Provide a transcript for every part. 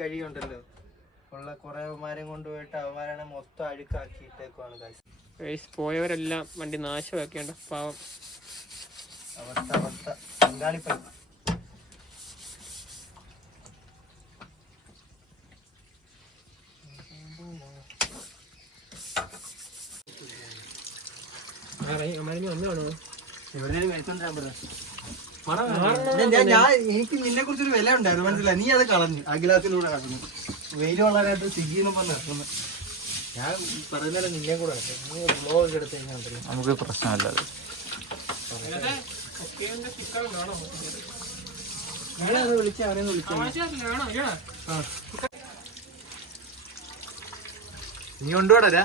കഴിയുണ്ടല്ലോ ഉള്ള കുറേമാരെയും കൊണ്ടുപോയിട്ട് അവന്മാരാണ് മൊത്തം അഴുക്കാക്കിയിട്ടേക്കുവാണ് ഗൈസ്. പോയവരെല്ലാം വണ്ടി നാശമാക്കേണ്ട പാവം അവസ്ഥ ബംഗാളിപ്പൈ. എനിക്ക് നിന്നെ കുറിച്ചൊരു വില ഉണ്ടായിരുന്നു, മനസ്സിലായി? നീ അത് കളഞ്ഞു, ആ ഗ്ലാസിലൂടെ കളഞ്ഞു. വെയിൽ വളരാനായിട്ട് സിഗിന്നും പറഞ്ഞ് ഇറങ്ങുന്നു. ഞാൻ പറയുന്നേരം നിന്നെ കൂടെ ബ്ലോഗ് എടുത്ത് കഴിഞ്ഞാൽ നമുക്ക് പ്രശ്നമല്ല. വിളിച്ച അവനെ വിളിച്ചു. നീ കൊണ്ടുപോടാ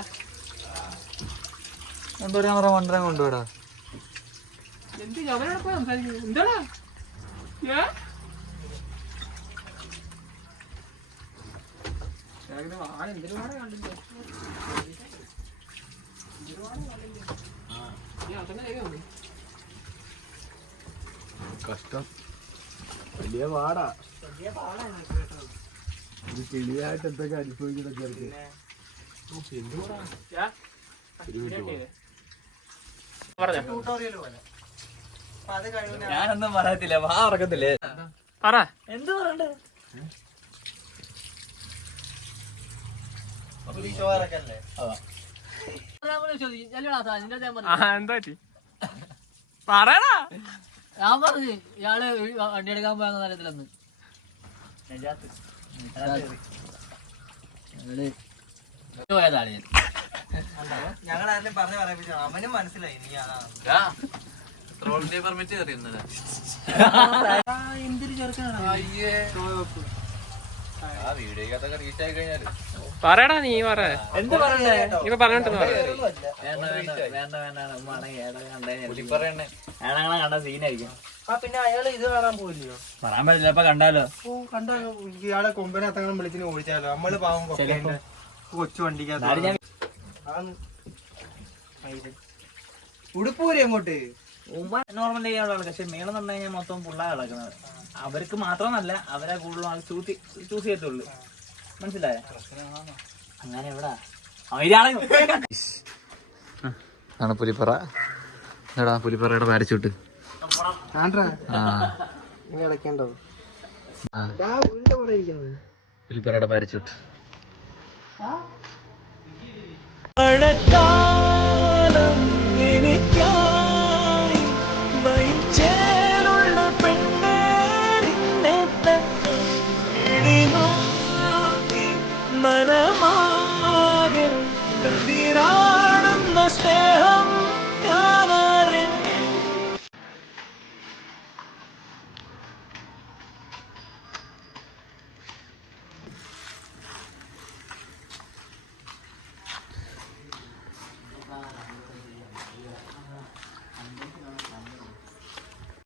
കൊണ്ടുവരാൻ മണ്ടരം കൊണ്ടുപോടാ. കഷ്ടം, വലിയ പാടാ. ഇത് കിളിയായിട്ട് എന്തൊക്കെ അനുഭവിക്കുന്ന ചേർക്ക്. ഞാനൊന്നും പറയത്തില്ല, വാ ഉറക്കത്തില്ലേ? എന്ത് പറയണ്ടേ? ഞാൻ പറഞ്ഞു ഇയാള് വണ്ടി എടുക്കാൻ പോയാന്ന് അറിയത്തില്ലെന്ന്. പോയതാണ് ഞങ്ങളാരും പറഞ്ഞു പറയിപ്പിച്ചു. അവനും മനസ്സിലായി നീ പെർമിറ്റ് കയറിയുന്നത്. എന്തൊരു ചെറുക്കാണ്. പറയടാ, നീ പറ. എന്ത് പറയണ്ടേ? ഇപ്പൊ പറഞ്ഞോണ്ടെന്ന് പറ. കണ്ട സീനായിരിക്കും. പിന്നെ അയാള് ഇത് കാണാൻ പോയില്ലയോ? പറയാൻ പറ്റില്ല, ഇപ്പൊ കണ്ടാലോ. കണ്ട ഇയാളെ കൊമ്പനകത്തങ്ങനെ വിളിച്ചിന് ഓടിച്ചാലോ. നമ്മള് പാവം കൊച്ചു വണ്ടിക്കകത്ത് ഉടുപ്പ് പോരെ അങ്ങോട്ട്. നോർമൽ ചെയ്യാനുള്ള, പക്ഷെ മേളം പറഞ്ഞു കഴിഞ്ഞാൽ മൊത്തം പുള്ള കിടക്കുന്നത്. അവർക്ക് മാത്രമല്ല, അവരെ കൂടുതലും ആൾ ചൂസ് ചെയ്യത്തുള്ളൂ. മനസ്സിലായോ? അങ്ങനെ എവിടാ ആണ് പുലിപ്പറ. എടാ പുലിപ്പറയുടെ പാരച്ചൂട്ട് ഇളക്കണ്ടോ? പുലിപ്പറയുടെ പാരച്ചൂട്ട്.